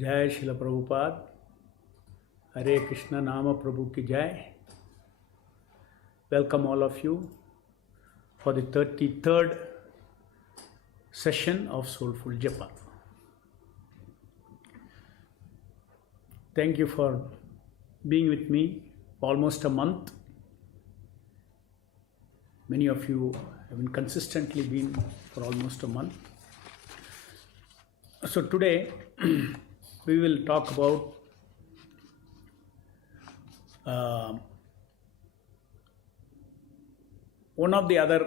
जय शिला प्रभुपाद। हरे कृष्ण नाम प्रभु की जय। Welcome all of you for the 33rd session of Soulful Japa. Thank you for being with me almost a month. Many of you have been consistently been for almost a month. So today we will talk about one of the other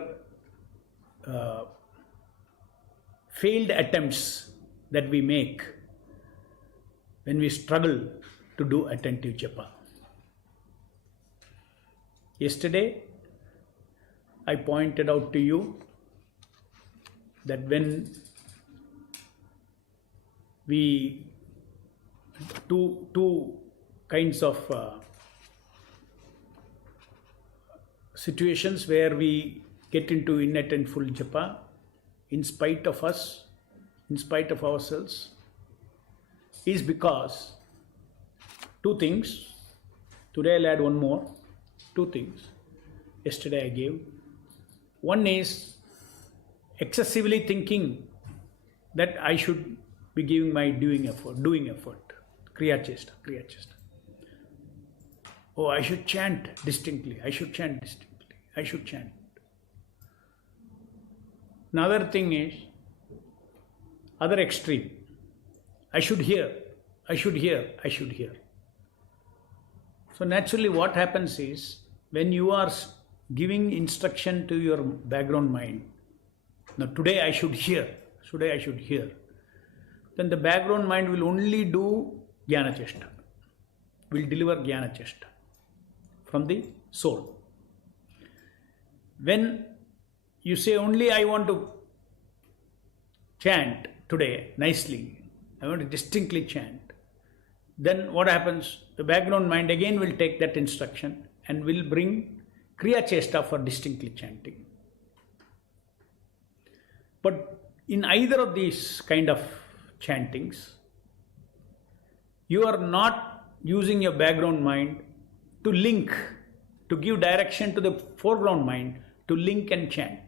failed attempts that we make when we struggle to do attentive japa. Yesterday, I pointed out to you that when we two kinds of situations where we get into inattentful japa in spite of us, in spite of ourselves, is because two things. Today I'll add one more. Two things. Yesterday I gave. One is excessively thinking that I should be giving my doing effort, kriya chesta. Oh, I should chant distinctly. I should chant. Another thing is, other extreme. I should hear. So naturally what happens is, when you are giving instruction to your background mind, now today I should hear, then the background mind will only do jnana chesta, will deliver jnana chesta from the soul. When you say only I want to chant today nicely, I want to distinctly chant, then what happens? The background mind again will take that instruction and will bring kriya chesta for distinctly chanting. But in either of these kind of chantings, you are not using your background mind to link, to give direction to the foreground mind to link and chant.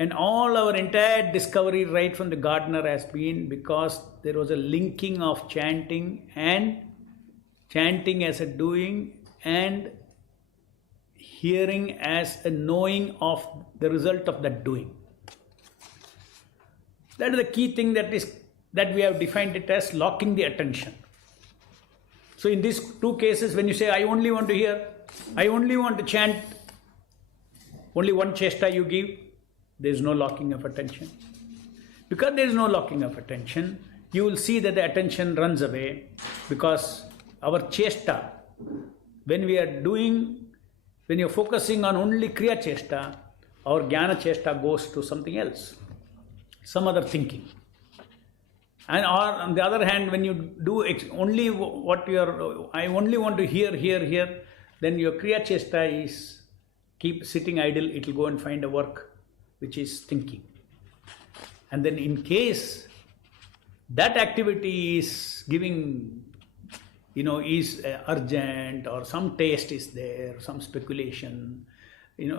And all our entire discovery right from the gardener has been because there was a linking of chanting as a doing and hearing as a knowing of the result of that doing. That is the key thing that we have defined it as locking the attention. So in these two cases, when you say, I only want to hear, I only want to chant, only one chesta you give, there is no locking of attention. Because there is no locking of attention, you will see that the attention runs away, because our chesta, when you're focusing on only kriya chesta, our jnana chesta goes to something else, some other thinking. And or on the other hand, when you do only what I only want to hear, then your kriya chesta is keep sitting idle, it will go and find a work which is thinking. And then in case that activity is giving, is urgent, or some taste is there, some speculation,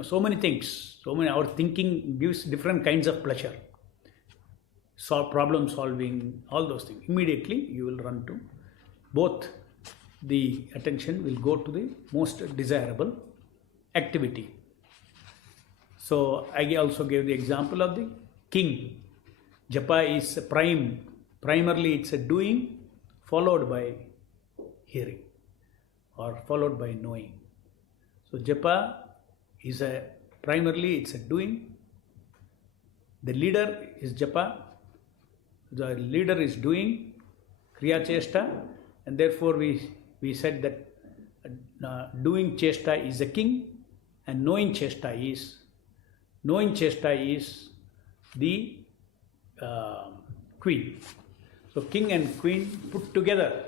so many things, our thinking gives different kinds of pleasure. Problem solving, all those things. Immediately you will run to both. The attention will go to the most desirable activity. So I also gave the example of the king. Japa is a primarily it's a doing followed by hearing or followed by knowing. So japa is primarily it's a doing. The leader is japa. The leader is doing kriya chesta, and therefore we said that doing chesta is the king and knowing chesta is the queen. So king and queen put together,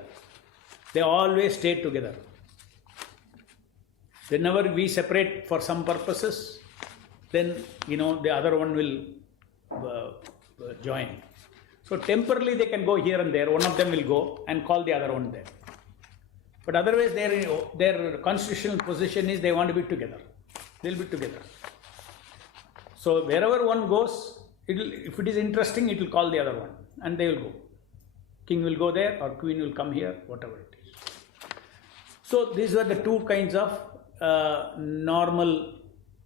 they always stay together. Whenever we separate for some purposes, then the other one will join. So temporarily they can go here and there, one of them will go and call the other one there. But otherwise their constitutional position is they want to be together. They'll be together. So wherever one goes, if it is interesting, it will call the other one and they will go. King will go there or queen will come here, whatever it is. So these were the two kinds of normal,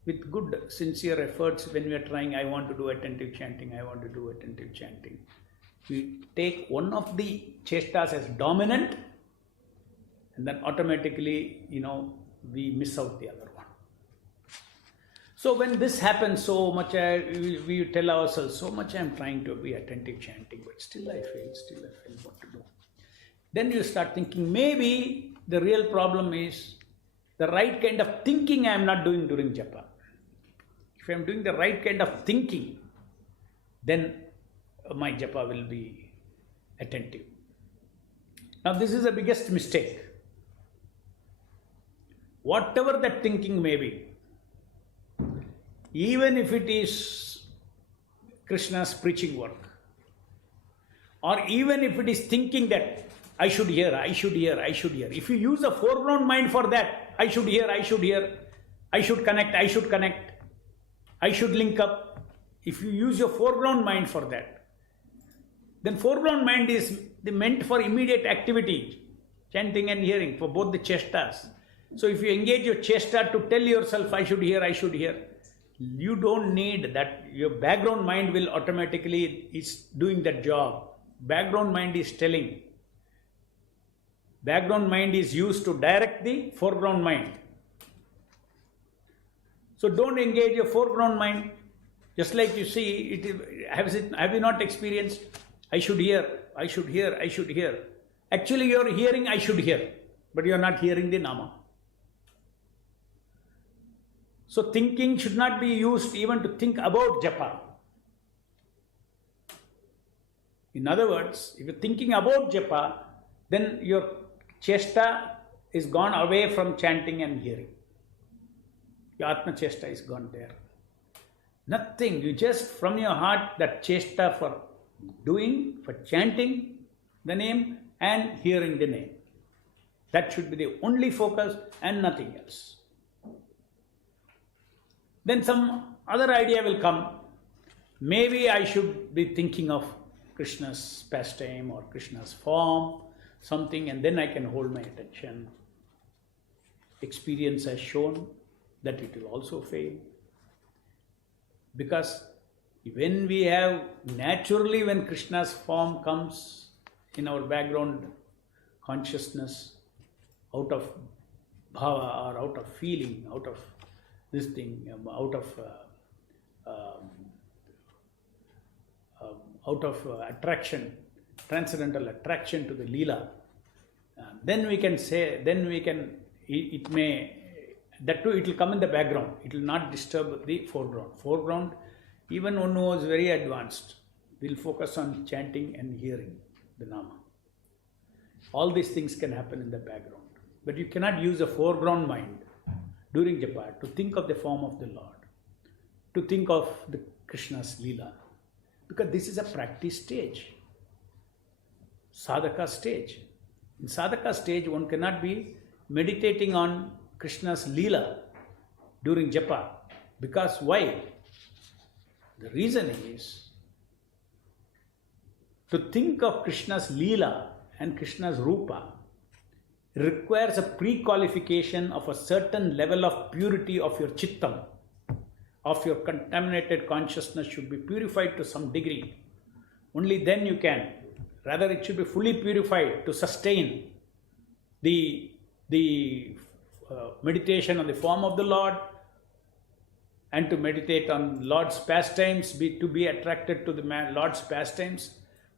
with good sincere efforts when we are trying, I want to do attentive chanting, I want to do attentive chanting. We take one of the chestas as dominant and then automatically, we miss out the other one. So when this happens, so much we tell ourselves, so much I am trying to be attentive chanting, but still I fail what to do. Then you start thinking, maybe the real problem is the right kind of thinking I am not doing during japa. If I am doing the right kind of thinking, then my japa will be attentive. Now this is the biggest mistake. Whatever that thinking may be, even if it is Krishna's preaching work, or even if it is thinking that I should hear. If you use a foreground mind for that, I should hear, I should connect, I should link up. If you use your foreground mind for that, then foreground mind is meant for immediate activity, chanting and hearing, for both the chestas. So if you engage your chesta to tell yourself, I should hear, you don't need that. Your background mind will automatically is doing that job. Background mind is telling. Background mind is used to direct the foreground mind. So don't engage your foreground mind. Just like you see, have you not experienced, I should hear. Actually you are hearing, I should hear, but you are not hearing the nama. So thinking should not be used even to think about japa. In other words, if you're thinking about japa, then your chesta is gone away from chanting and hearing. Your atma chesta is gone there. Nothing, you just from your heart that chesta for doing, for chanting the name and hearing the name. That should be the only focus and nothing else. Then some other idea will come. Maybe I should be thinking of Krishna's pastime or Krishna's form, something, and then I can hold my attention. Experience has shown that it will also fail. Because when Krishna's form comes in our background consciousness, out of bhava or out of feeling, out of this thing, out of attraction, transcendental attraction to the Leela, then we can say, it will come in the background. It will not disturb the foreground. Foreground, even one who is very advanced, will focus on chanting and hearing the nama. All these things can happen in the background. But you cannot use a foreground mind during japa to think of the form of the Lord, to think of the Krishna's Leela. Because this is a practice stage, sadhaka stage. In sadhaka stage, one cannot be meditating on Krishna's Leela during japa. Because why? The reason is, to think of Krishna's Leela and Krishna's Rupa requires a pre-qualification of a certain level of purity of your chittam, of your contaminated consciousness should be purified to some degree. Only then you can. Rather, it should be fully purified to sustain the meditation on the form of the Lord and to meditate on Lord's pastimes, to be attracted to the Lord's pastimes.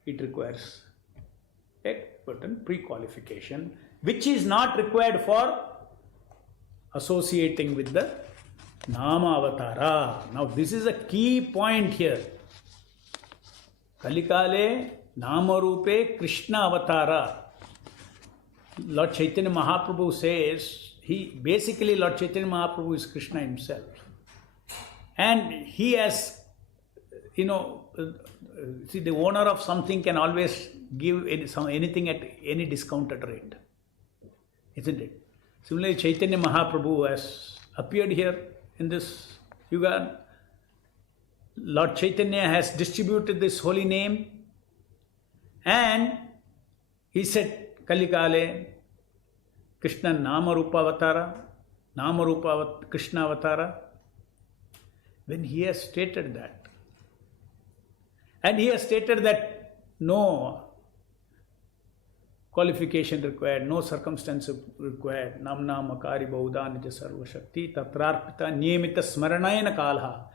It requires a certain pre-qualification, which is not required for associating with the Nama Avatara. Now this is a key point here. Kalikale Nama Rupe Krishna Avatara. Lord Chaitanya Mahaprabhu says, Lord Chaitanya Mahaprabhu is Krishna himself. And he has see, the owner of something can always give anything at any discounted rate, isn't it? Similarly, Chaitanya Mahaprabhu has appeared here in this Yuga. Lord Chaitanya has distributed this holy name, and he said, Kalikale, Krishna Namarupa Avatara, Krishna Avatara. When he has stated that, and he has stated that no qualification required, no circumstance required, Namna Makari Bauda Nija Sarva Shakti, Tatrarpita Niyamita Smaranayana Kalha.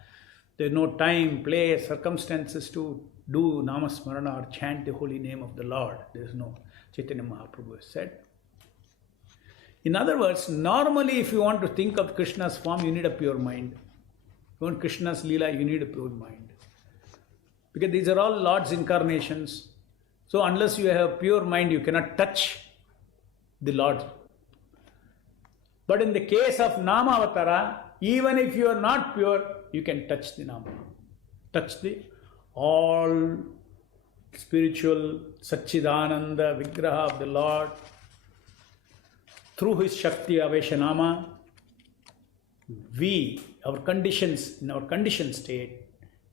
There is no time, place, circumstances to do Namasmarana or chant the holy name of the Lord. There is no. Chaitanya Mahaprabhu has said. In other words, normally if you want to think of Krishna's form, you need a pure mind. If you want Krishna's Leela, you need a pure mind. Because these are all Lord's incarnations. So unless you have a pure mind, you cannot touch the Lord. But in the case of Namavatara, even if you are not pure, you can touch the Nama. Touch the all spiritual Satchidananda Vigraha of the Lord. Through his Shakti Aveshanama, in our conditioned state,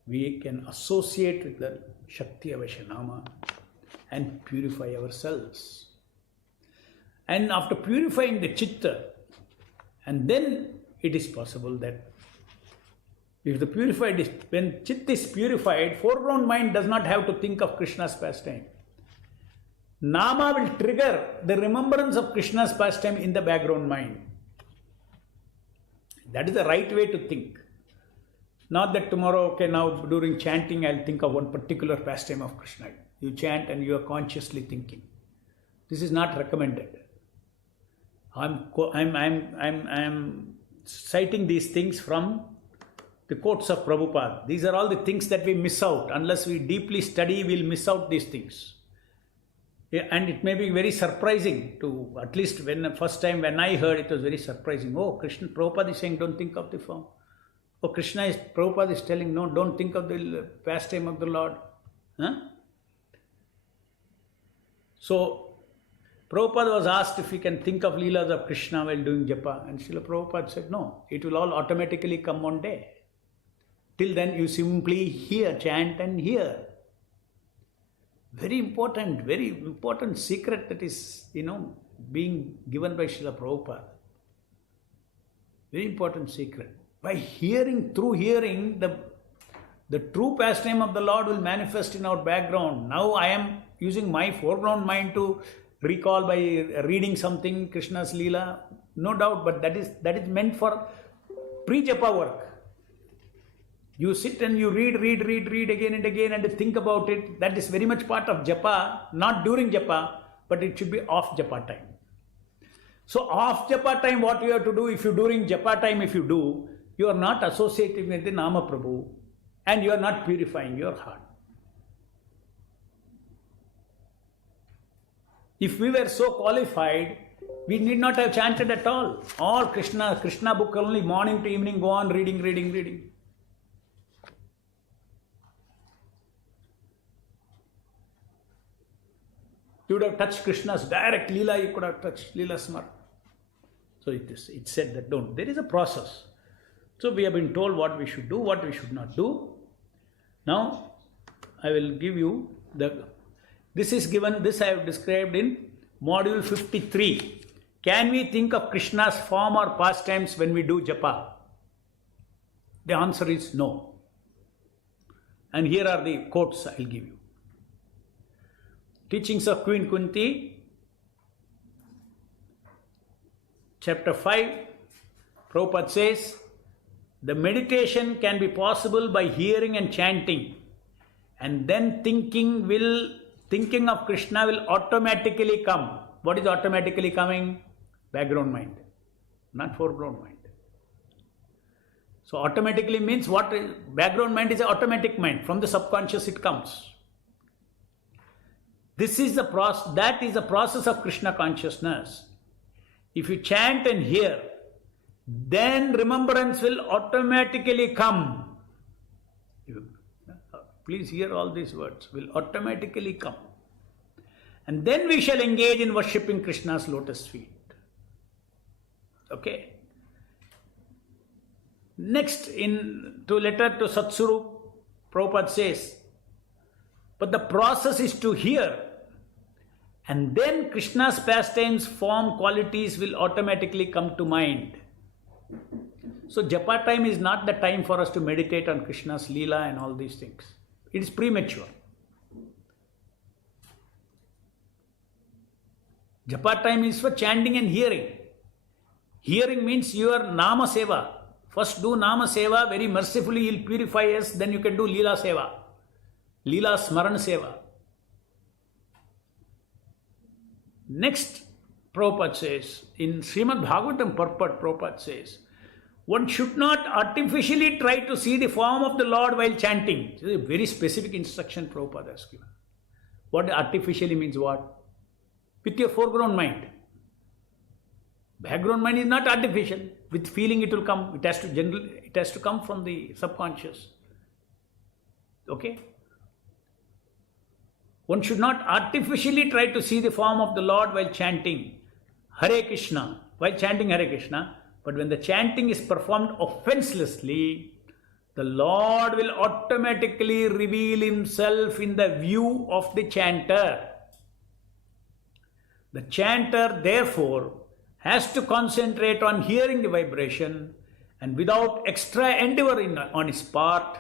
we can associate with the Shakti Aveshanama and purify ourselves. And after purifying the Chitta, and then it is possible that if the when Chitta is purified, foreground mind does not have to think of Krishna's pastime. Nama will trigger the remembrance of Krishna's pastime in the background mind. That is the right way to think. Not that tomorrow, okay, now during chanting, I'll think of one particular pastime of Krishna. You chant and you are consciously thinking. This is not recommended. I'm citing these things from the quotes of Prabhupada. These are all the things that we miss out. Unless we deeply study, we'll miss out these things. Yeah, and it may be very surprising to, at least when the first time when I heard, it was very surprising. Oh, Prabhupada is saying, don't think of the form. Oh, Prabhupada is telling, no, don't think of the pastime of the Lord. Huh? So, Prabhupada was asked if he can think of Leelas of Krishna while doing japa. And Srila Prabhupada said, no, it will all automatically come one day. Till then, you simply chant and hear. Very important secret that is, being given by Srila Prabhupada. Very important secret. By through hearing, the true pastime of the Lord will manifest in our background. Now I am using my foreground mind to recall by reading something, Krishna's Leela. No doubt, but that is meant for pre-japa work. You sit and you read again and again and think about it. That is very much part of japa, not during japa, but it should be off japa time. So off japa time, what you have to do, during japa time, you are not associating with the Nama Prabhu and you are not purifying your heart. If we were so qualified, we need not have chanted at all. All Krishna book only, morning to evening, go on reading. You would have touched Krishna's direct Leela, you could have touched Leela Smart. So it said that don't. There is a process. So we have been told what we should do, what we should not do. Now, I will give you this I have described in module 53. Can we think of Krishna's form or pastimes when we do japa? The answer is no. And here are the quotes I will give you. Teachings of Queen Kunti, chapter 5, Prabhupada says, the meditation can be possible by hearing and chanting, and then thinking of Krishna will automatically come. What is automatically coming? Background mind, not foreground mind. So automatically means what? Background mind is an automatic mind. From the subconscious it comes. This is the process. That is the process of Krishna consciousness. If you chant and hear, then remembrance will automatically come. please hear all these words, will automatically come. And then we shall engage in worshipping Krishna's lotus feet. Okay. Next, to letter to Satsuru, Prabhupada says, but the process is to hear, and then Krishna's pastimes, form, qualities will automatically come to mind. So japa time is not the time for us to meditate on Krishna's Leela and all these things. It is premature. Japa time is for chanting and hearing. Hearing means your Nama Seva. First do Nama Seva, very mercifully He will purify us, then you can do Leela Seva. Leela Smaran Seva. Next, Prabhupada says, in Srimad Bhagavatam purport, Prabhupada says, one should not artificially try to see the form of the Lord while chanting. This is a very specific instruction Prabhupada has given. What artificially means what? With your foreground mind. Background mind is not artificial. With feeling it will come. It has to come from the subconscious. Okay? One should not artificially try to see the form of the Lord while chanting Hare Krishna. While chanting Hare Krishna. But when the chanting is performed offenselessly, the Lord will automatically reveal Himself in the view of the chanter. The chanter, therefore, has to concentrate on hearing the vibration, and without extra endeavor on his part,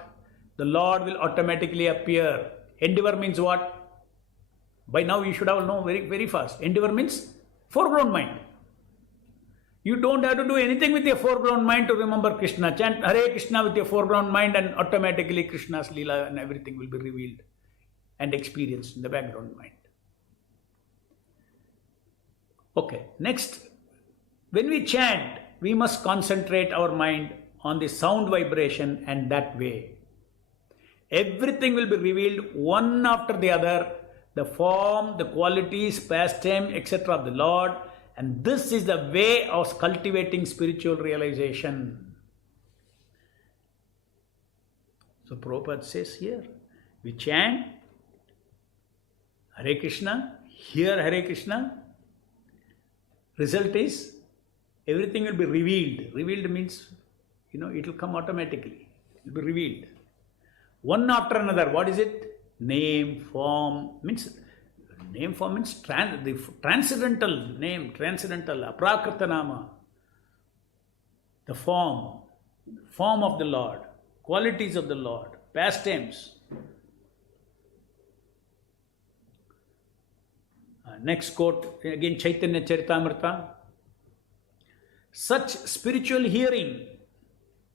the Lord will automatically appear. Endeavor means what? By now you should have known very, very fast. Endeavor means foreground mind. You don't have to do anything with your foreground mind to remember Krishna. Chant Hare Krishna with your foreground mind and automatically Krishna's Leela and everything will be revealed and experienced in the background mind. Okay, next. When we chant, we must concentrate our mind on the sound vibration, and that way everything will be revealed one after the other, the form, the qualities, pastime, etc. of the Lord, and this is the way of cultivating spiritual realization. So Prabhupada says here, we chant Hare Krishna, hear Hare Krishna, result is everything will be revealed. Revealed means, it will come automatically. It will be revealed. One after another. What is it? Name, form. Name, form means the transcendental name, transcendental, aprakrita nama. The form of the Lord, qualities of the Lord, pastimes. Next quote, again Chaitanya Charitamrita. Such spiritual hearing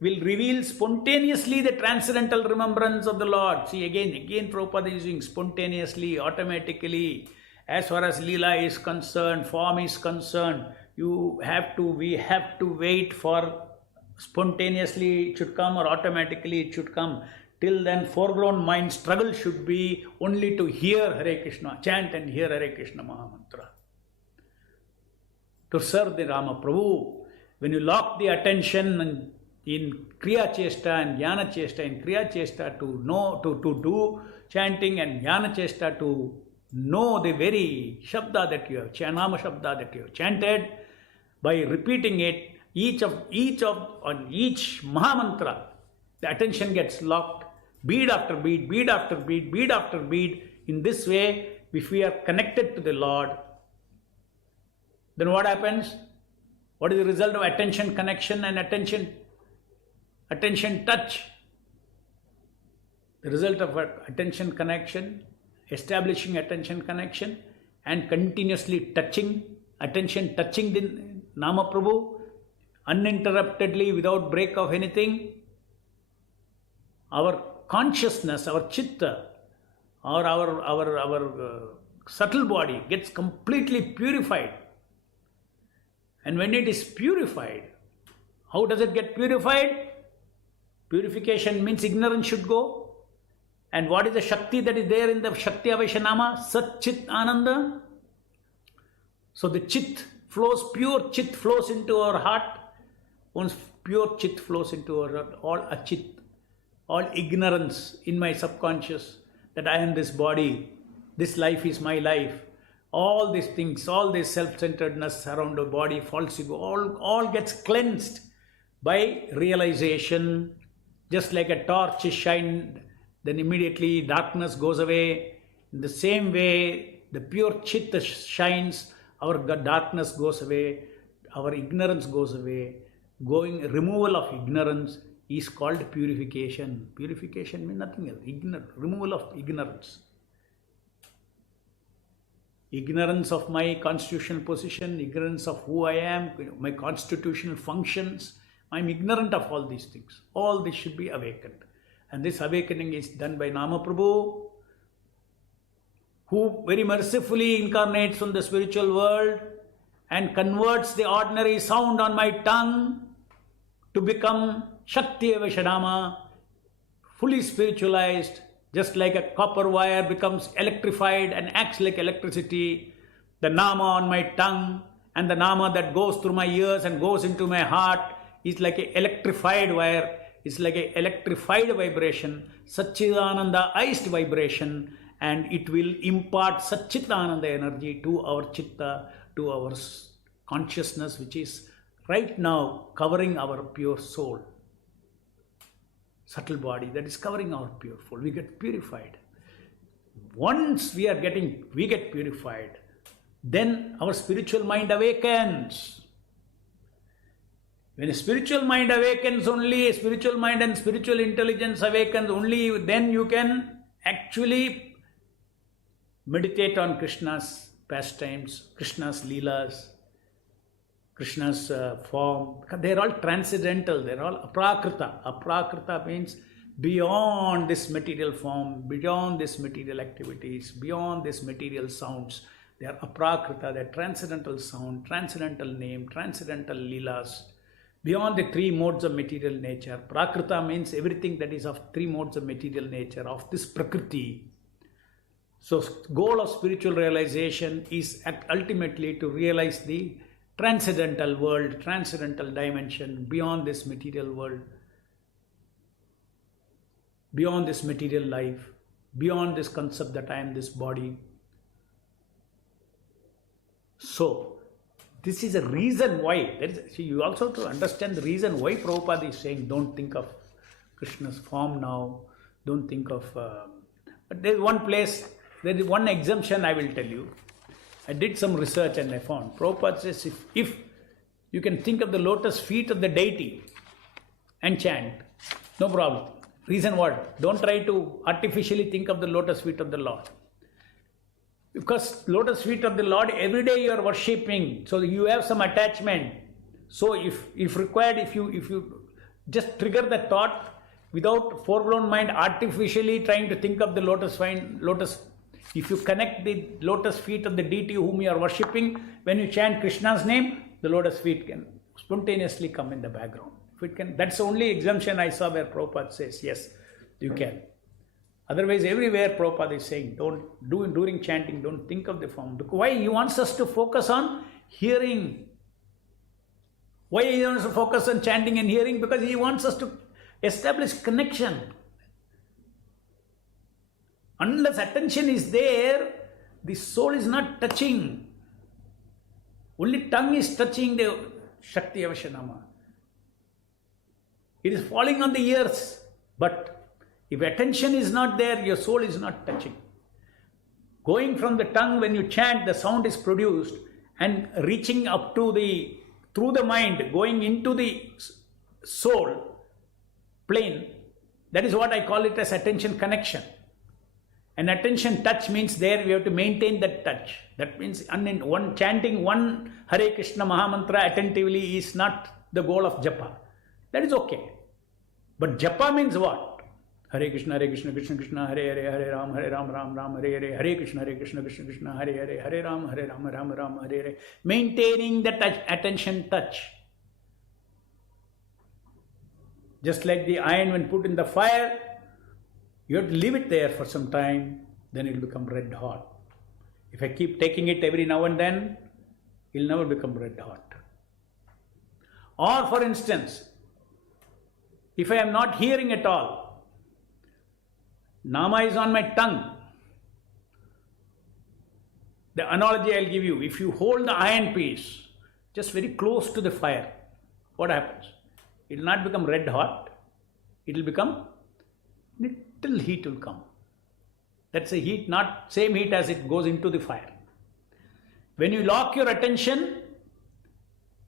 will reveal spontaneously the transcendental remembrance of the Lord. See, again Prabhupada is using spontaneously, automatically. As far as Leela is concerned, form is concerned, we have to wait for spontaneously it should come or automatically it should come. Till then, foreground mind struggle should be only to hear Hare Krishna, chant and hear Hare Krishna Mahamantra. To serve the Rama Prabhu. When you lock the attention in Kriya Chesta and Jnana Chesta, in Kriya Chesta to do chanting and Jnana Chesta to know the very Shabda that you have, Chanama Shabda that you have chanted, by repeating it, on each Mahamantra, the attention gets locked, bead after bead, bead after bead, bead after bead. In this way, if we are connected to the Lord, then what happens? What is the result of attention connection and attention touch? The result of attention connection, establishing attention connection and continuously attention touching the Nama Prabhu uninterruptedly without break of anything. Our consciousness, our chitta, or our subtle body gets completely purified. And when it is purified, how does it get purified? Purification means ignorance should go. And what is the Shakti that is there in the Shakti Avaishanama? Sat Chit Ananda. So the Chit flows, pure Chit flows into our heart. Once pure Chit flows into our heart, all Achit. all ignorance in my subconscious that I am this body, this life is my life. All these things, all this self-centeredness around the body, false ego, all gets cleansed by realization. Just like a torch is shined, then immediately darkness goes away. In the same way, the pure Chitta shines, our darkness goes away, our ignorance goes away. Removal of ignorance is called purification. Purification means nothing else. Removal of ignorance. Ignorance of my constitutional position, ignorance of who I am, my constitutional functions. I am ignorant of all these things. All this should be awakened. And this awakening is done by Namaprabhu, who very mercifully incarnates from the spiritual world and converts the ordinary sound on my tongue to become Shakti Evashadama, fully spiritualized, just like a copper wire becomes electrified and acts like electricity. The Nama on my tongue and the Nama that goes through my ears and goes into my heart is like an electrified wire. It's like an electrified vibration, Satchidananda-ized vibration, and it will impart Satchitananda energy to our Chitta, to our consciousness, which is right now covering our pure soul. Subtle body that is covering our pure soul. We get purified. Once we get purified, then our spiritual mind awakens. When a spiritual mind awakens only, a spiritual mind and spiritual intelligence awakens only, then you can actually meditate on Krishna's pastimes, Krishna's leelas, Krishna's form. They are all transcendental, they are all aprakrita. Aprakrita means beyond this material form, beyond this material activities, beyond this material sounds. They are aprakrita, they are transcendental sound, transcendental name, transcendental leelas, beyond the three modes of material nature. Prakrita means everything that is of three modes of material nature, of this Prakriti. So, goal of spiritual realization is ultimately to realize the transcendental world, transcendental dimension, beyond this material world, beyond this material life, beyond this concept that I am this body. So, this is a reason why. You also have to understand the reason why Prabhupada is saying don't think of Krishna's form now, don't think of... but there is one place, there is one exemption I will tell you. I did some research and I found Prabhupada says if you can think of the lotus feet of the deity and chant, no problem. Reason what? Don't try to artificially think of the lotus feet of the Lord. Because lotus feet of the Lord, every day you are worshipping, so you have some attachment. So if required, if you just trigger the thought without foreground mind artificially trying to think of the lotus, if you connect the lotus feet of the deity whom you are worshipping, when you chant Krishna's name, the lotus feet can spontaneously come in the background. If it can, that's the only exemption I saw where Prabhupada says, yes, you can. Otherwise, everywhere Prabhupada is saying, during chanting, don't think of the form. Why? He wants us to focus on hearing. Why he wants to focus on chanting and hearing? Because he wants us to establish connection. Unless attention is there, the soul is not touching. Only tongue is touching the Shakti Evashadama. It is falling on the ears, but if attention is not there, your soul is not touching. Going from the tongue, when you chant, the sound is produced and reaching up to through the mind, going into the soul plane. That is what I call it as attention connection. And attention touch means there we have to maintain that touch. That means chanting one Hare Krishna Mahamantra attentively is not the goal of japa. That is okay. But japa means what? Hare Krishna, Krishna Krishna, Hare Hare, Hare Ram, Ram Ram, Hare Hare, Hare Krishna, Krishna Krishna, Hare Hare, Hare Ram, Ram Ram, Hare Hare. Maintaining that attention touch. Just like the iron when put in the fire, you have to leave it there for some time, then it will become red hot. If I keep taking it every now and then, it will never become red hot. Or for instance, if I am not hearing at all, Nama is on my tongue. The analogy I'll give you, if you hold the iron piece just very close to the fire, what happens? It will not become red hot. It will become, little heat will come. That's a heat, not same heat as it goes into the fire. When you lock your attention,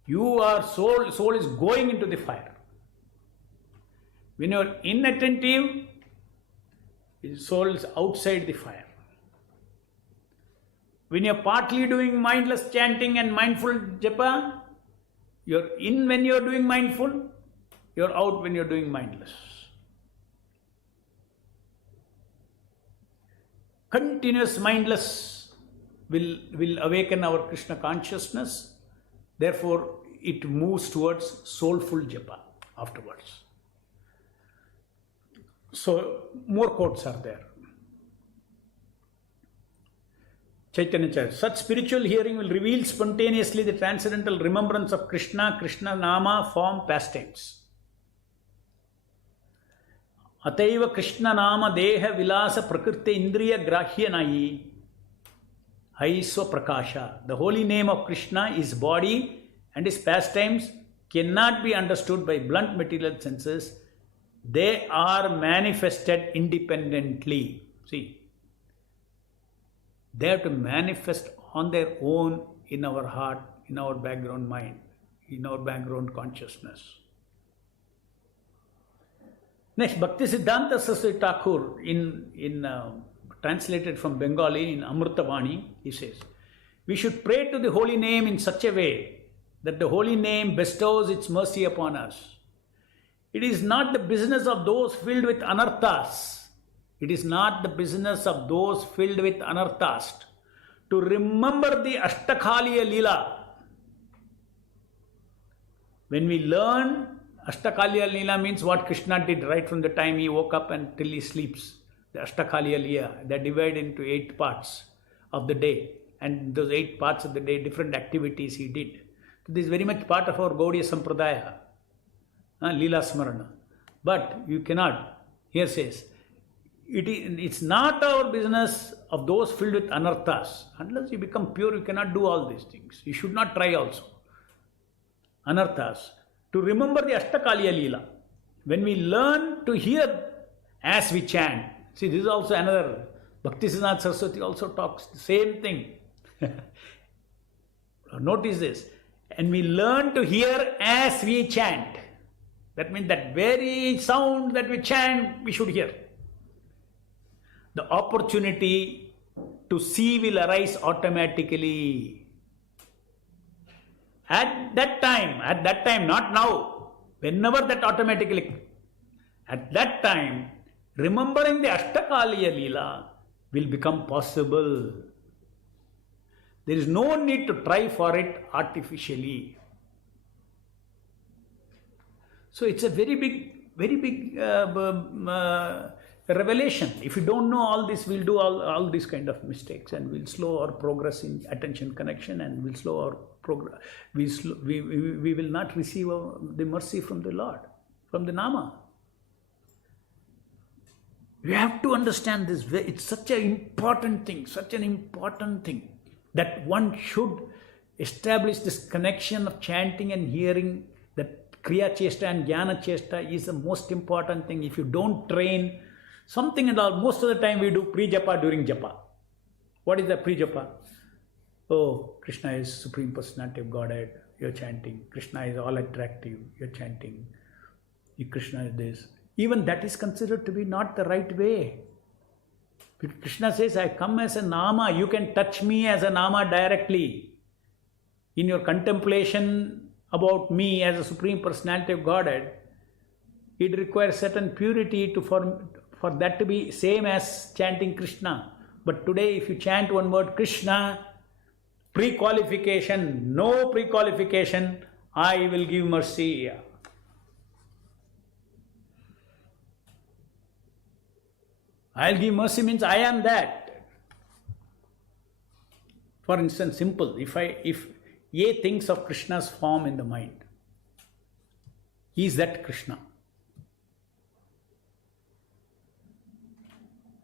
your soul is going into the fire. When you are inattentive, your soul is outside the fire. When you are partly doing mindless chanting and mindful japa, you're in when you're doing mindful, you're out when you're doing mindless. Continuous mindless will awaken our Krishna consciousness. Therefore, it moves towards soulful japa afterwards. So, more quotes are there. Chaitanya Charita. Such spiritual hearing will reveal spontaneously the transcendental remembrance of Krishna, Krishna Nama, form, pastimes. Ataiva Krishna Nama Deha Vilasa Prakriti Indriya Grahya Nayi Aiswa Prakasha. The holy name of Krishna, his body and his pastimes cannot be understood by blunt material senses. They are manifested independently. See, they have to manifest on their own in our heart, in our background mind, in our background consciousness. Next, Bhakti Siddhanta Saraswati Thakur, translated from Bengali in Amrutavani, he says, we should pray to the holy name in such a way that the holy name bestows its mercy upon us. It is not the business of those filled with anarthas. It is not the business of those filled with anarthas to remember the Ashtakaliya Leela. When we learn, Ashtakaliya Leela means what Krishna did right from the time he woke up until he sleeps. The Ashtakaliya Leela, they divide into 8 parts of the day. And those 8 parts of the day, different activities he did. So this is very much part of our Gaudiya Sampradaya, Leela Smarana. But you cannot, here says, it's not our business of those filled with anarthas. Unless you become pure, you cannot do all these things. You should not try also. Anarthas. To remember the Ashtakaliya Leela. When we learn to hear as we chant. See, this is also another. Bhaktisiddhanta Saraswati also talks the same thing. Notice this. And we learn to hear as we chant. That means that very sound that we chant, we should hear. The opportunity to see will arise automatically. At that time, not now, whenever that automatically, at that time, remembering the Ashtakaliya Leela will become possible. There is no need to try for it artificially. So it's a very big revelation. If you don't know all this, we'll do all these kind of mistakes, and we'll slow our progress in attention connection, and we'll slow our progress. We will not receive the mercy from the Lord, from the Nama. You have to understand this. It's such an important thing, that one should establish this connection of chanting and hearing. That Kriya Chesta and Jnana Chesta is the most important thing. If you don't train something and all, most of the time we do pre-japa during japa. What is the pre-japa? Oh, Krishna is Supreme Personality of Godhead, you're chanting. Krishna is all attractive, you're chanting. Krishna is this. Even that is considered to be not the right way. Krishna says, I come as a Nama, you can touch me as a Nama directly. In your contemplation about me as a Supreme Personality of Godhead, it requires certain purity for that to be same as chanting Krishna. But today if you chant one word Krishna, pre-qualification, no pre-qualification, I will give mercy. I'll give mercy means I am that. For instance, simple, if A thinks of Krishna's form in the mind, he is that Krishna.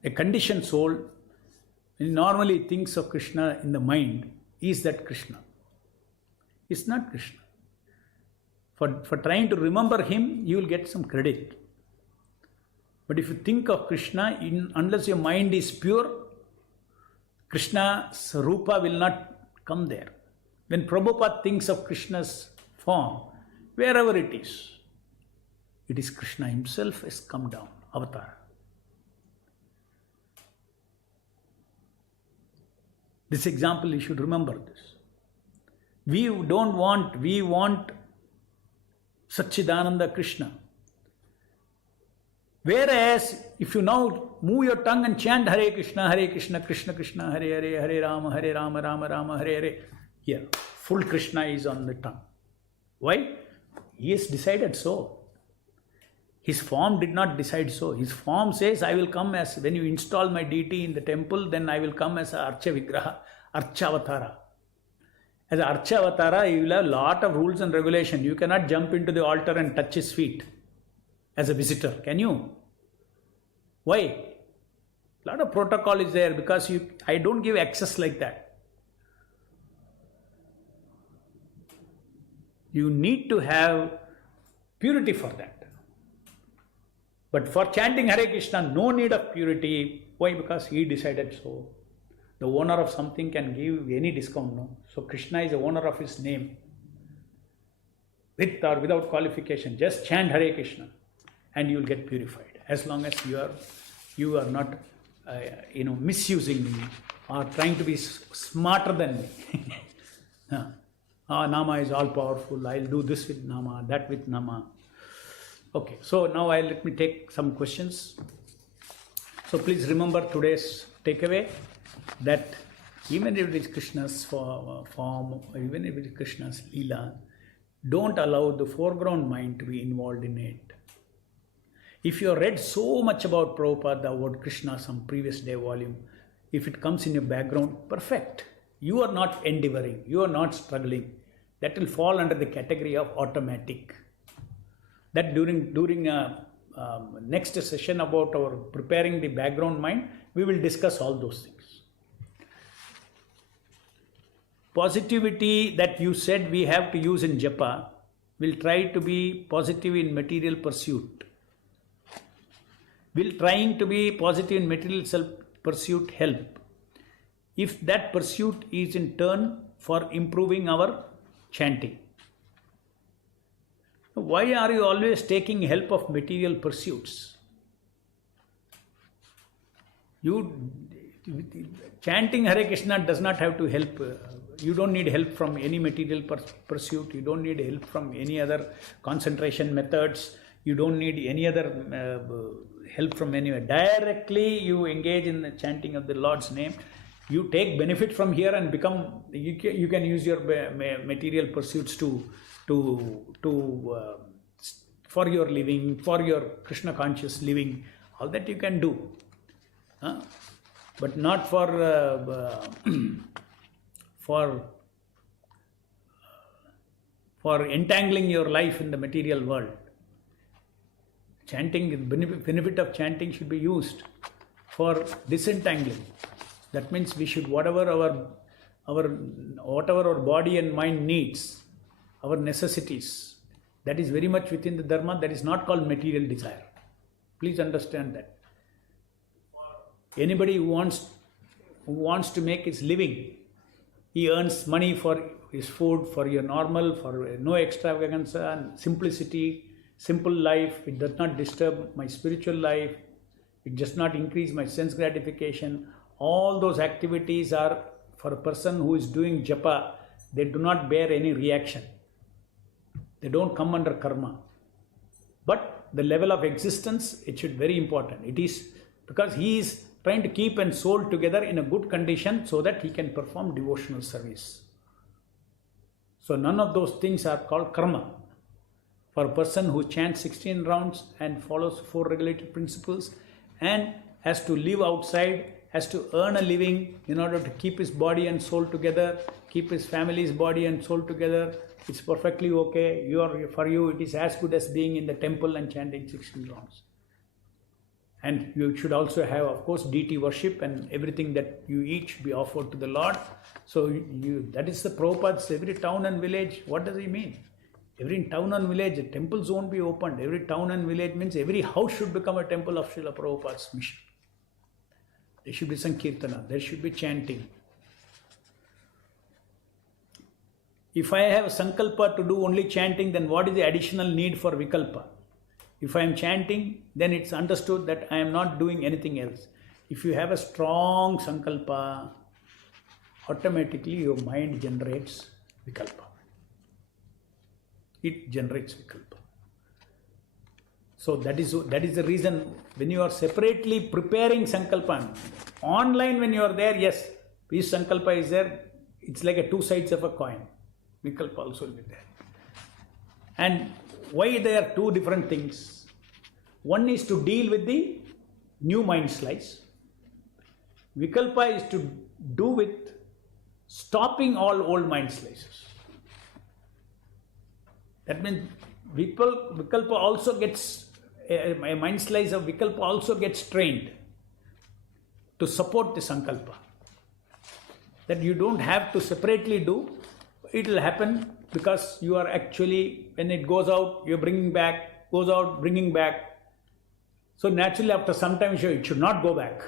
A conditioned soul normally thinks of Krishna in the mind. Is that Krishna? It's not Krishna. For trying to remember him, you will get some credit. But if you think of Krishna, unless your mind is pure, Krishna's Rupa will not come there. When Prabhupada thinks of Krishna's form, wherever it is Krishna himself has come down, avatar. This example, you should remember this. We want Satchidananda Krishna. Whereas, if you now move your tongue and chant Hare Krishna, Krishna Krishna, Hare Hare, Hare Rama, Rama Rama, Hare Hare, here, full Krishna is on the tongue. Why? He has decided so. His form did not decide so. His form says, I will come as, when you install my deity in the temple, then I will come as a Archa Vigraha, Archa Avatara. As an Archa Avatara, you will have a lot of rules and regulations. You cannot jump into the altar and touch his feet as a visitor, can you? Why? A lot of protocol is there because I don't give access like that. You need to have purity for that. But for chanting Hare Krishna, no need of purity. Why? Because he decided so. The owner of something can give any discount, no? So Krishna is the owner of his name. With or without qualification, just chant Hare Krishna and you will get purified. As long as you are not misusing me or trying to be smarter than me. Nama is all powerful. I'll do this with Nama, that with Nama. Okay, so now let me take some questions. So please remember today's takeaway that even if it is Krishna's form, even if it is Krishna's Leela, don't allow the foreground mind to be involved in it. If you have read so much about Prabhupada, about Krishna, some previous day volume, if it comes in your background, perfect. You are not endeavoring, you are not struggling. That will fall under the category of automatic. That during next session about our preparing the background mind, we will discuss all those things. Positivity that you said we have to use in japa, will try to be positive in material pursuit. Will trying to be positive in material pursuit help? If that pursuit is in turn for improving our chanting. Why are you always taking help of material pursuits? Chanting Hare Krishna does not have to help. You don't need help from any material pursuit. You don't need help from any other concentration methods. You don't need any other help from anywhere. Directly you engage in the chanting of the Lord's name. You take benefit from here and become. You can use your material pursuits for your living, for your Krishna conscious living. All that you can do, but not for entangling your life in the material world. Chanting, the benefit of chanting should be used for disentangling. That means we should, whatever our body and mind needs, our necessities, that is very much within the Dharma. That is not called material desire. Please understand that. Anybody who wants to make his living, he earns money for his food, for your normal, for no extravaganza and simplicity, simple life. It does not disturb my spiritual life. It does not increase my sense gratification. All those activities are for a person who is doing japa. They do not bear any reaction. They don't come under karma. But the level of existence, it should be very important. It is because he is trying to keep and soul together in a good condition so that he can perform devotional service. So none of those things are called karma. For a person who chants 16 rounds and follows 4 regulated principles and has to live outside, has to earn a living in order to keep his body and soul together, keep his family's body and soul together, it's perfectly okay. For you, it is as good as being in the temple and chanting 16 rounds. And you should also have, of course, deity worship, and everything that you eat should be offered to the Lord. So that is the Prabhupada's every town and village. What does he mean? Every town and village, the temples won't be opened. Every town and village means every house should become a temple of Srila Prabhupada's mission. There should be Sankirtana, there should be chanting. If I have a sankalpa to do only chanting, then what is the additional need for vikalpa? If I am chanting, then it's understood that I am not doing anything else. If you have a strong sankalpa, automatically your mind generates vikalpa. It generates vikalpa. So that is the reason when you are separately preparing sankalpa, online when you are there, yes, each sankalpa is there. It's like two sides of a coin. Vikalpa also will be there. And why there are two different things? One is to deal with the new mind slice. Vikalpa is to do with stopping all old mind slices. That means vikalpa also gets, a mind slice of vikalpa also gets trained to support the sankalpa. That you don't have to separately do. It will happen because you are actually, when it goes out, you're bringing back, goes out, bringing back. So naturally after some time it should not go back.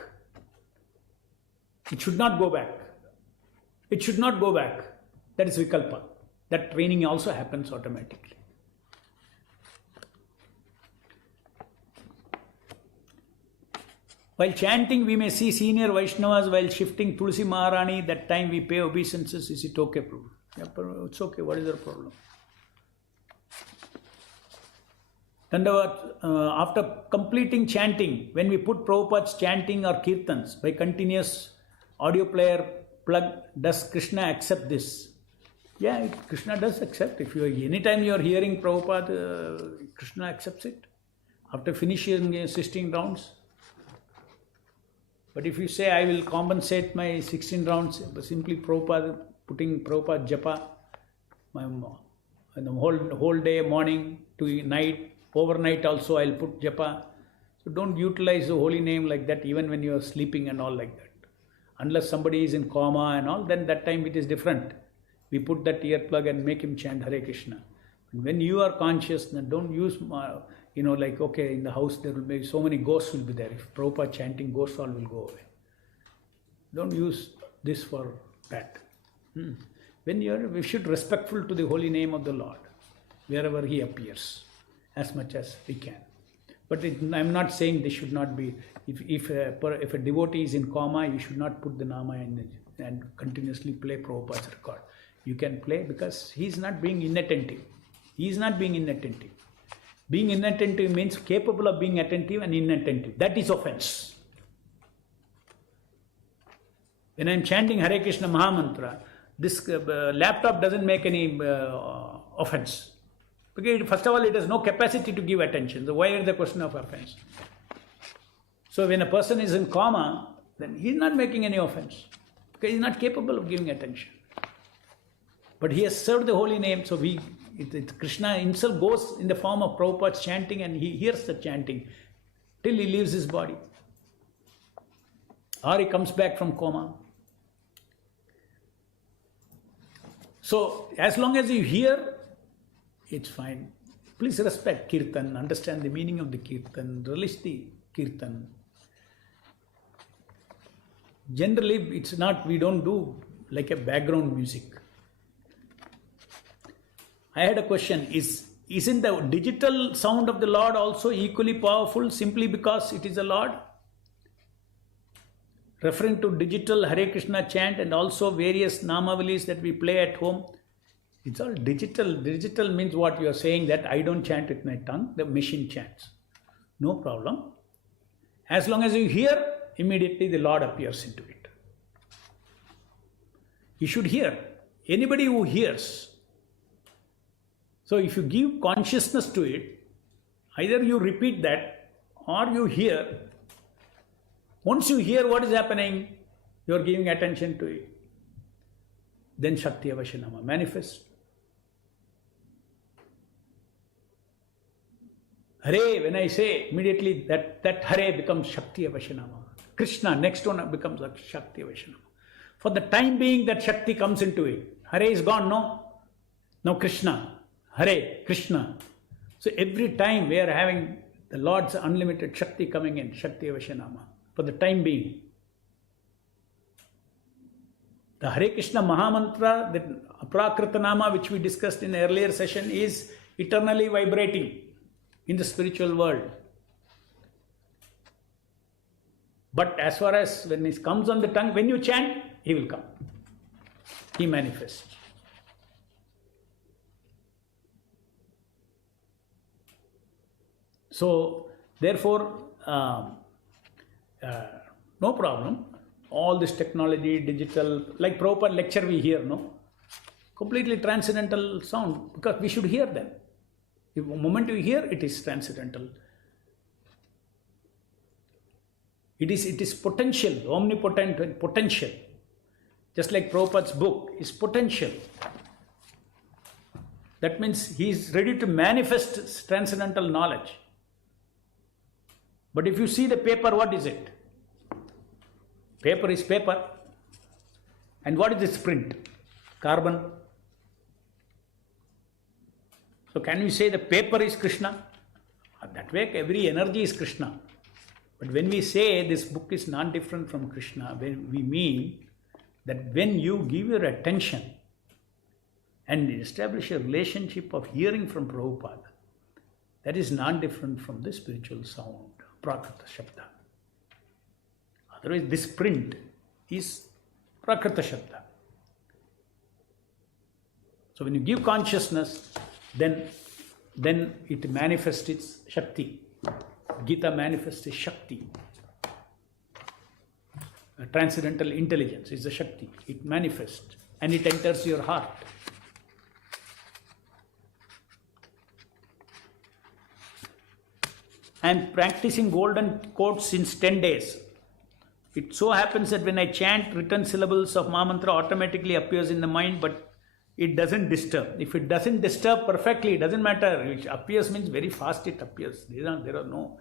It should not go back. It should not go back. That is vikalpa. That training also happens automatically. While chanting, we may see senior Vaishnavas while shifting Tulsi Maharani. That time we pay obeisances. Is it okay, Prabhu? Yeah, it's okay. What is the problem? Dandavat, after completing chanting, when we put Prabhupada's chanting or kirtans by continuous audio player plug, does Krishna accept this? Yeah, Krishna does accept. If you anytime you are hearing Prabhupada, Krishna accepts it. After finishing 16 rounds. But if you say, I will compensate my 16 rounds, simply Prabhupada, putting Prabhupada japa, the whole day, morning to night, overnight also I'll put japa. So don't utilize the holy name like that even when you are sleeping and all like that. Unless somebody is in coma and all, then that time it is different. We put that earplug and make him chant Hare Krishna. And when you are conscious, then don't use, like, okay, in the house there will be so many ghosts will be there. If Prabhupada chanting, ghosts all will go away. Don't use this for that. We should respectful to the holy name of the Lord, wherever he appears, as much as we can. But I'm not saying this should not be, if a devotee is in coma, you should not put the nama and continuously play Prabhupada's record. You can play because he is not being inattentive. He is not being inattentive. Being inattentive means capable of being attentive and inattentive. That is offense. When I am chanting Hare Krishna Mahamantra, this laptop doesn't make any offense. Because first of all, it has no capacity to give attention. So why is the question of offense? So when a person is in coma, then he is not making any offense. Because he is not capable of giving attention. But he has served the holy name, so Krishna himself goes in the form of Prabhupada's chanting and he hears the chanting till he leaves his body. Or he comes back from coma. So as long as you hear, it's fine. Please respect kirtan, understand the meaning of the kirtan, relish the kirtan. Generally, it's not, we don't do like a background music. I had a question, isn't the digital sound of the Lord also equally powerful simply because it is the Lord? Referring to digital Hare Krishna chant and also various namavalis that we play at home, it's all digital. Digital means what you are saying, that I don't chant with my tongue, the machine chants. No problem. As long as you hear, immediately the Lord appears into it. You should hear. Anybody who hears. So if you give consciousness to it, either you repeat that or you hear. Once you hear what is happening, you are giving attention to it. Then Shakti Avashanama manifests. Hare, when I say, immediately that Hare becomes Shakti Avashanama. Krishna, next one becomes Shakti Avashanama. For the time being, that Shakti comes into it. Hare is gone, no? Now Krishna. Hare, Krishna. So every time we are having the Lord's unlimited Shakti coming in, Shakti Avashanama, for the time being. The Hare Krishna Mahamantra, the Aprakrita Nama, which we discussed in the earlier session, is eternally vibrating in the spiritual world. But as far as when it comes on the tongue, when you chant, he will come. He manifests. So, therefore, no problem. All this technology, digital, like Prabhupada lecture we hear, no? Completely transcendental sound, because we should hear them. The moment you hear, it is transcendental. It is potential, omnipotent potential. Just like Prabhupada's book is potential. That means he is ready to manifest transcendental knowledge. But if you see the paper, what is it? Paper is paper. And what is its print? Carbon. So can we say the paper is Krishna? That way every energy is Krishna. But when we say this book is not different from Krishna, we mean that when you give your attention and establish a relationship of hearing from Prabhupada, that is not different from the spiritual sound, Prakrita Shabda. Otherwise, this print is Prakrita Shabda. So when you give consciousness, then it manifests its Shakti. Gita manifests its Shakti. A transcendental intelligence is the Shakti. It manifests and it enters your heart. I am practicing golden quotes since 10 days. It so happens that when I chant, written syllables of Mahamantra automatically appears in the mind, but it doesn't disturb. If it doesn't disturb perfectly, it doesn't matter. It appears means very fast it appears. There are no...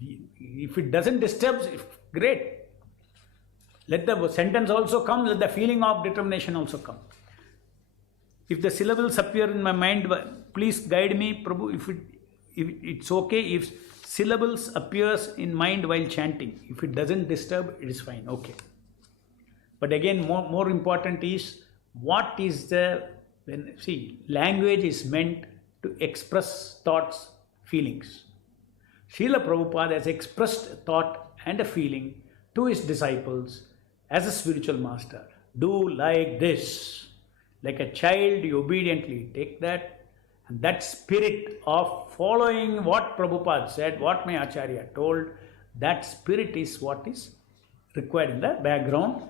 If it doesn't disturb, great. Let the sentence also come, let the feeling of determination also come. If the syllables appear in my mind, please guide me, Prabhu. If it's okay if syllables appears in mind while chanting. If it doesn't disturb, it is fine. Okay. But again, more important is what is language is meant to express thoughts, feelings. Srila Prabhupada has expressed a thought and a feeling to his disciples as a spiritual master. Do like this. Like a child, you obediently take that, and that spirit of following what Prabhupada said, what my Acharya told, that spirit is what is required in the background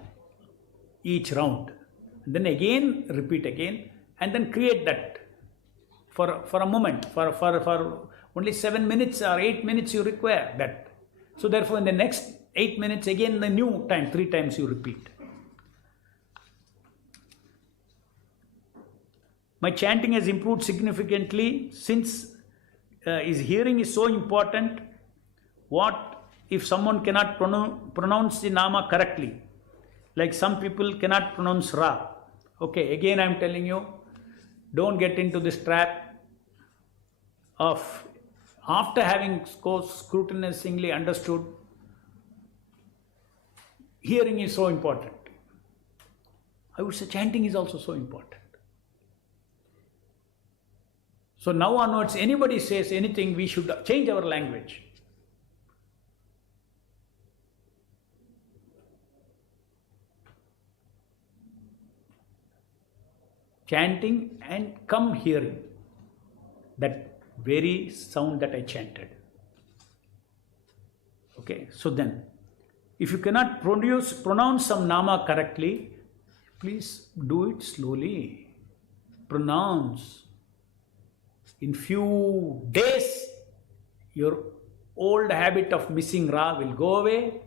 each round. And then again, repeat again, and then create that for a moment, for only 7 minutes or 8 minutes you require that. So therefore in the next 8 minutes again the new time, 3 times you repeat. My chanting has improved significantly since his hearing is so important. What if someone cannot pronounce the Nama correctly? Like some people cannot pronounce Ra. Okay, again I am telling you, don't get into this trap of after having scrutinizingly understood, hearing is so important. I would say chanting is also so important. So now onwards, anybody says anything, we should change our language. Chanting and come hearing that very sound that I chanted. Okay, so then, if you cannot pronounce some Nama correctly, please do it slowly. Pronounce. In few days, your old habit of missing Ra will go away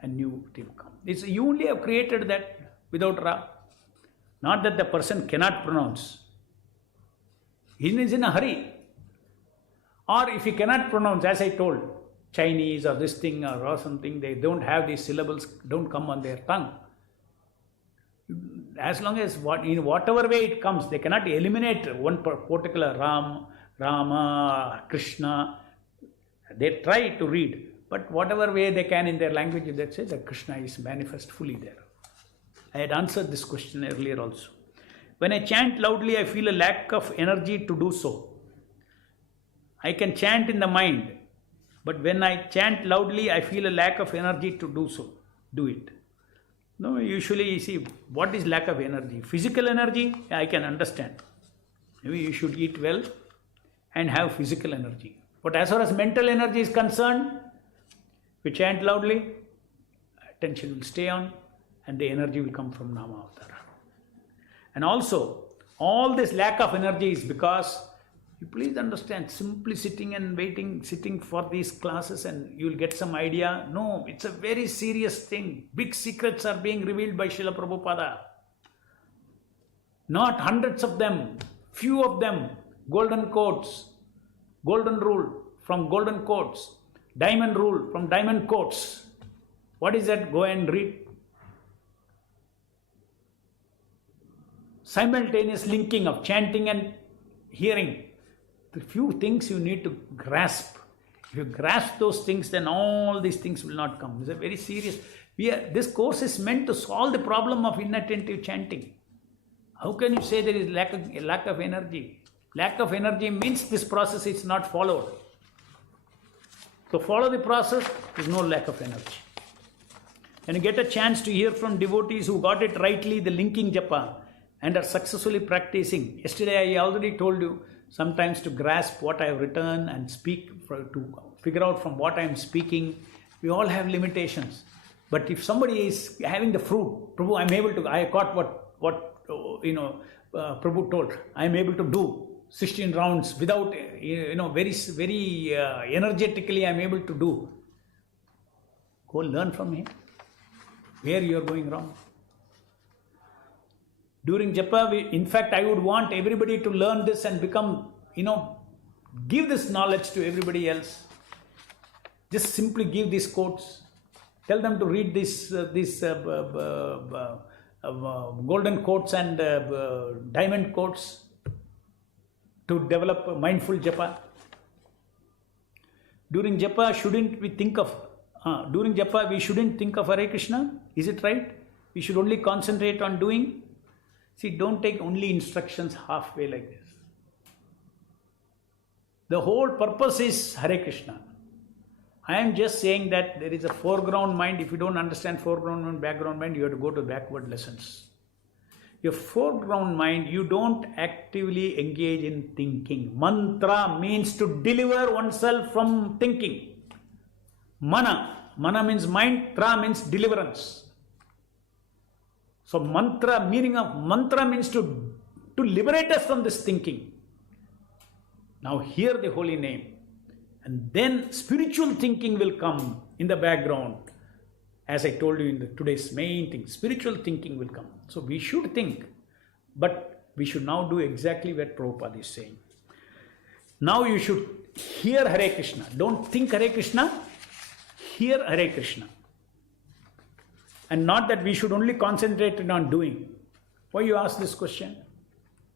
and new will come. You only have created that without Ra. Not that the person cannot pronounce. He is in a hurry. Or if you cannot pronounce, as I told, Chinese or this thing or something, they don't have these syllables, don't come on their tongue. As long as in whatever way it comes, they cannot eliminate one particular Rama, Krishna. They try to read, but whatever way they can in their language, they say that Krishna is manifest fully there. I had answered this question earlier also. When I chant loudly, I feel a lack of energy to do so. I can chant in the mind, but when I chant loudly, I feel a lack of energy to do it. No, usually you see, what is lack of energy? Physical energy, I can understand. Maybe you should eat well and have physical energy. But as far as mental energy is concerned, we chant loudly, attention will stay on, and the energy will come from Nama Avatara. And also, all this lack of energy is because, you please understand, simply sitting and waiting, sitting for these classes and you will get some idea. No, it's a very serious thing. Big secrets are being revealed by Srila Prabhupada. Not hundreds of them, few of them. Golden quotes, golden rule from golden quotes, diamond rule from diamond quotes. What is that? Go and read. Simultaneous linking of chanting and hearing. The few things you need to grasp. If you grasp those things, then all these things will not come. It's a very serious. This course is meant to solve the problem of inattentive chanting. How can you say there is lack of energy? Lack of energy means this process is not followed. So follow the process, there is no lack of energy. And you get a chance to hear from devotees who got it rightly, the linking japa, and are successfully practicing. Yesterday I already told you, sometimes to grasp what I have written and speak, to figure out from what I am speaking, we all have limitations. But if somebody is having the fruit, Prabhu, I got what Prabhu told, I am able to do 16 rounds without, very energetically I am able to do. Go learn from him where you are going wrong. During japa, in fact, I would want everybody to learn this and become, give this knowledge to everybody else. Just simply give these quotes. Tell them to read these golden quotes and diamond quotes to develop mindful japa. During japa, we shouldn't think of Hare Krishna. Is it right? We should only concentrate on doing. See, don't take only instructions halfway like this. The whole purpose is Hare Krishna. I am just saying that there is a foreground mind. If you don't understand foreground mind, background mind, you have to go to backward lessons. Your foreground mind, you don't actively engage in thinking. Mantra means to deliver oneself from thinking. Mana means mind, tra means deliverance. So meaning of mantra means to liberate us from this thinking. Now hear the holy name. And then spiritual thinking will come in the background. As I told you in today's main thing, spiritual thinking will come. So we should think, but we should now do exactly what Prabhupada is saying. Now you should hear Hare Krishna. Don't think Hare Krishna, hear Hare Krishna. And not that we should only concentrate on doing. Why you ask this question?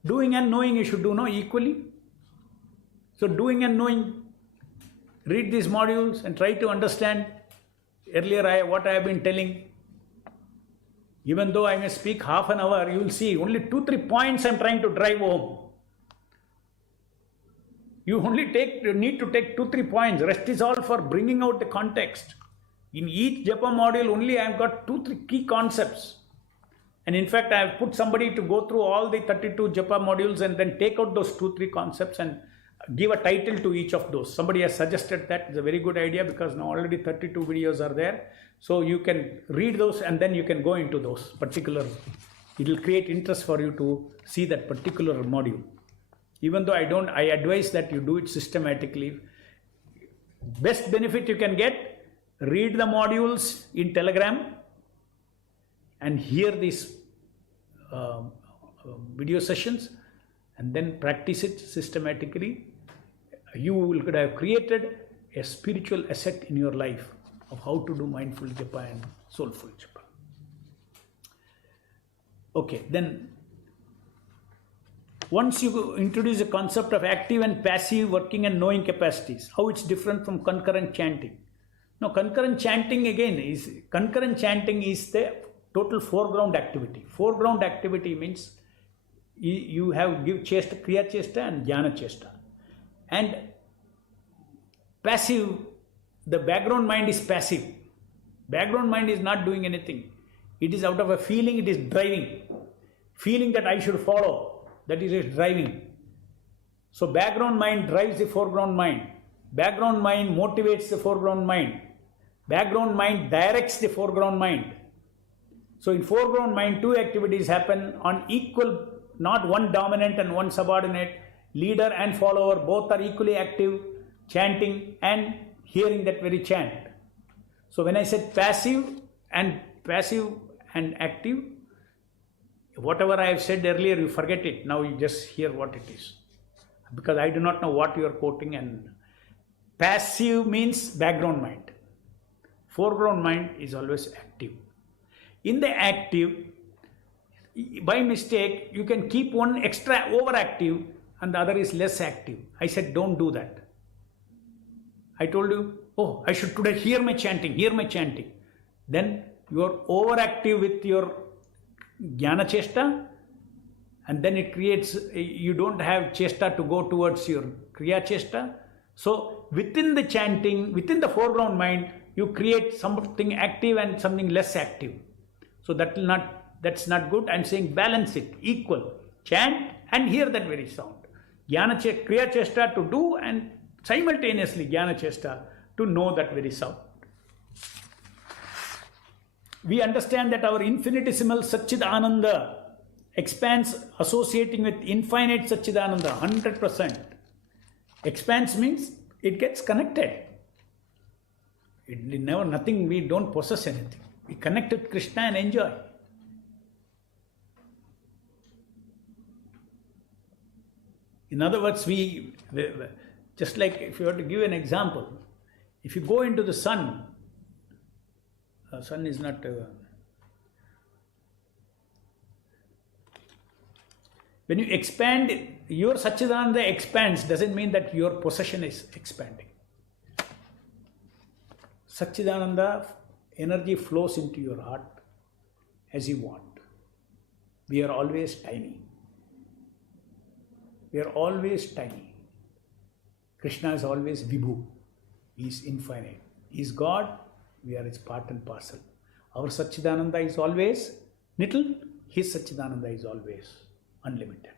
Doing and knowing you should do equally. So doing and knowing, read these modules and try to understand. Earlier what I have been telling. Even though I may speak half an hour, you will see only 2-3 points I am trying to drive home. You only need to take 2-3 points. Rest is all for bringing out the context. In each japa module only I have got 2-3 key concepts. And in fact I have put somebody to go through all the 32 japa modules and then take out those 2-3 concepts and give a title to each of those. Somebody has suggested that. It's a very good idea because now already 32 videos are there. So you can read those and then you can go into those particular. It will create interest for you to see that particular module. Even though I advise that you do it systematically. Best benefit you can get, read the modules in Telegram and hear these video sessions and then practice it systematically. you could have created a spiritual asset in your life of how to do mindful japa and soulful japa. Okay, then once you introduce the concept of active and passive working and knowing capacities, how it's different from concurrent chanting. Now, concurrent chanting is the total foreground activity. Foreground activity means you have give chesta, kriya chesta and jnana chesta. And passive, the background mind is passive. Background mind is not doing anything. It is out of a feeling, it is driving. Feeling that I should follow. That is its driving. So background mind drives the foreground mind. Background mind motivates the foreground mind. Background mind directs the foreground mind. So in foreground mind, two activities happen on equal, not one dominant and one subordinate. Leader and follower both are equally active, chanting and hearing that very chant. So when I said passive and active, whatever I have said earlier, you forget it. Now you just hear what it is. Because I do not know what you are quoting. And passive means background mind. Foreground mind is always active. In the active, by mistake, you can keep one extra overactive and the other is less active. I said, don't do that. I told you, oh, I should today hear my chanting. Then you are overactive with your jnana chesta, and then it creates, you don't have chesta to go towards your kriya chesta. So within the chanting, within the foreground mind, you create something active and something less active. So that's not good. I'm saying balance it, equal. Chant and hear that very sound. Kriya chesta to do and simultaneously jnana chesta to know that very sound. We understand that our infinitesimal Satchidananda expands associating with infinite Satchidananda 100%. Expands means it gets connected. Nothing, we don't possess anything. We connect with Krishna and enjoy. In other words, we just like if you were to give an example, if you go into the sun, sun is not when you expand, your Satchidananda expands doesn't mean that your possession is expanding. Satchidananda energy flows into your heart as you want. We are always tiny. We are always tiny. Krishna is always Vibhu. He is infinite. He is God. We are his part and parcel. Our Satchidananda is always little. His Satchidananda is always unlimited.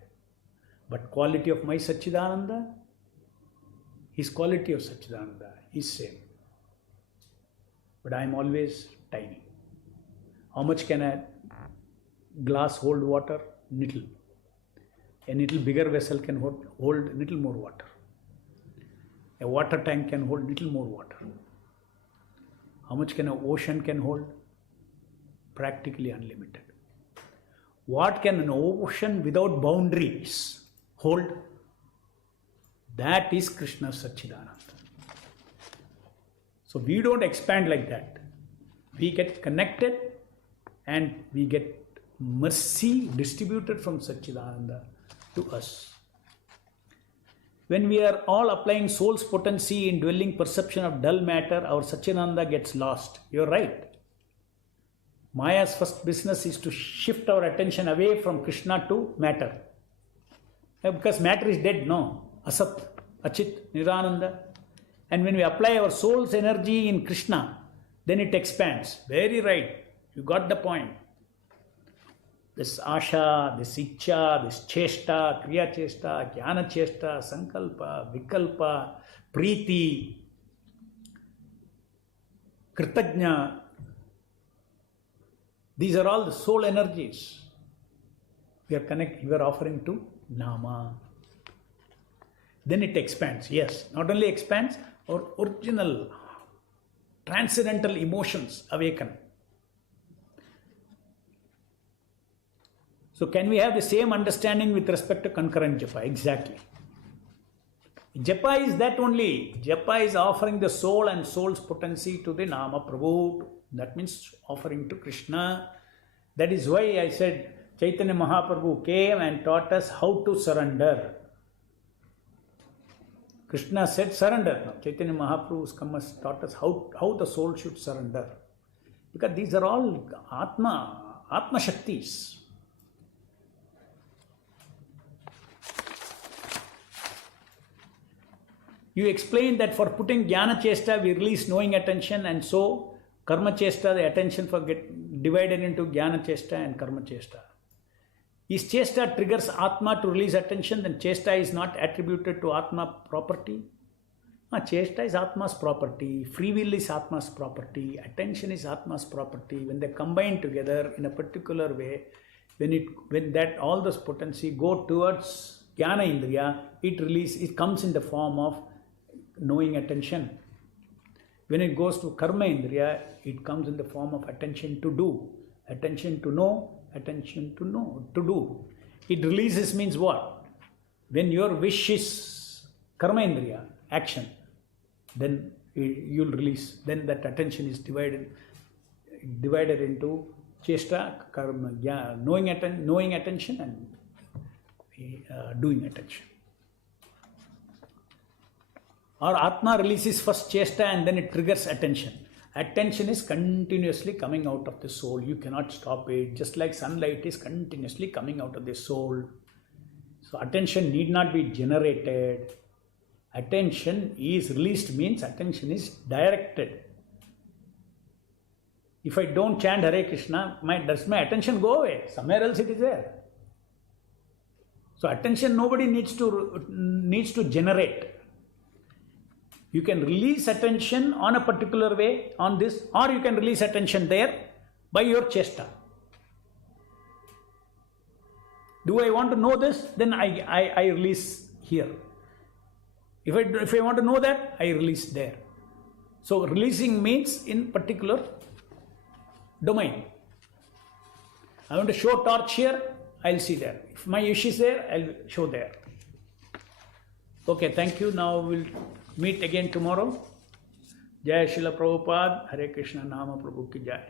But quality of my Satchidananda, his quality of Satchidananda is same. But I am always tiny. How much can a glass hold water? Little. A little bigger vessel can hold little more water. A water tank can hold little more water. How much can an ocean can hold? Practically unlimited. What can an ocean without boundaries hold? That is Krishna's Satchidananda. So we don't expand like that. We get connected and we get mercy distributed from Satchidananda to us. When we are all applying soul's potency in dwelling perception of dull matter, our Satchidananda gets lost. You're right. Maya's first business is to shift our attention away from Krishna to matter. Because matter is dead, no? Asat, Achit, Nirananda. And when we apply our soul's energy in Krishna, then it expands. Very right. You got the point. This asha, this ichcha, this chesta, kriya chesta, jnana chesta, sankalpa, vikalpa, preeti, kritagna. These are all the soul energies. We are offering to Nama. Then it expands. Yes, not only expands, our original transcendental emotions awaken. So can we have the same understanding with respect to concurrent japa? Exactly. Japa is that only. Japa is offering the soul and soul's potency to the Nama Prabhu. That means offering to Krishna. That is why I said Chaitanya Mahaprabhu came and taught us how to surrender. Krishna said surrender. Now, Chaitanya Mahaprabhu has come and taught us how the soul should surrender. Because these are all Atma Shaktis. You explained that for putting Jnana Chesta, we release knowing attention, and so Karma Chesta, the attention for get divided into Jnana Chesta and Karma Chesta. Is Chesta triggers Atma to release attention, then Chesta is not attributed to Atma property? Chesta is Atma's property, free will is Atma's property, attention is Atma's property. When they combine together in a particular way, when that all those potency go towards Jnana Indriya, it comes in the form of knowing attention. When it goes to Karma Indriya, it comes in the form of attention to do, attention to know, attention to know, to do. It releases means what? When your wish is Karma Indriya, action, then you'll release. Then that attention is divided into Chesta, Karma, knowing attention and doing attention. Or Atma releases first Chesta and then it triggers attention. Attention is continuously coming out of the soul. You cannot stop it. Just like sunlight is continuously coming out of the soul. So attention need not be generated. Attention is released means attention is directed. If I don't chant Hare Krishna, does my attention go away? Somewhere else it is there. So attention nobody needs to generate. You can release attention on a particular way on this, or you can release attention there by your Chesta. Do I want to know this? Then I release here. If I want to know that, I release there. So releasing means in particular domain. I want to show torch here, I'll see there. If my wish is there, I'll show there. Okay, thank you. Now we'll meet again tomorrow. Jai Srila Prabhupada, Hare Krishna Nama Prabhu ki Jai.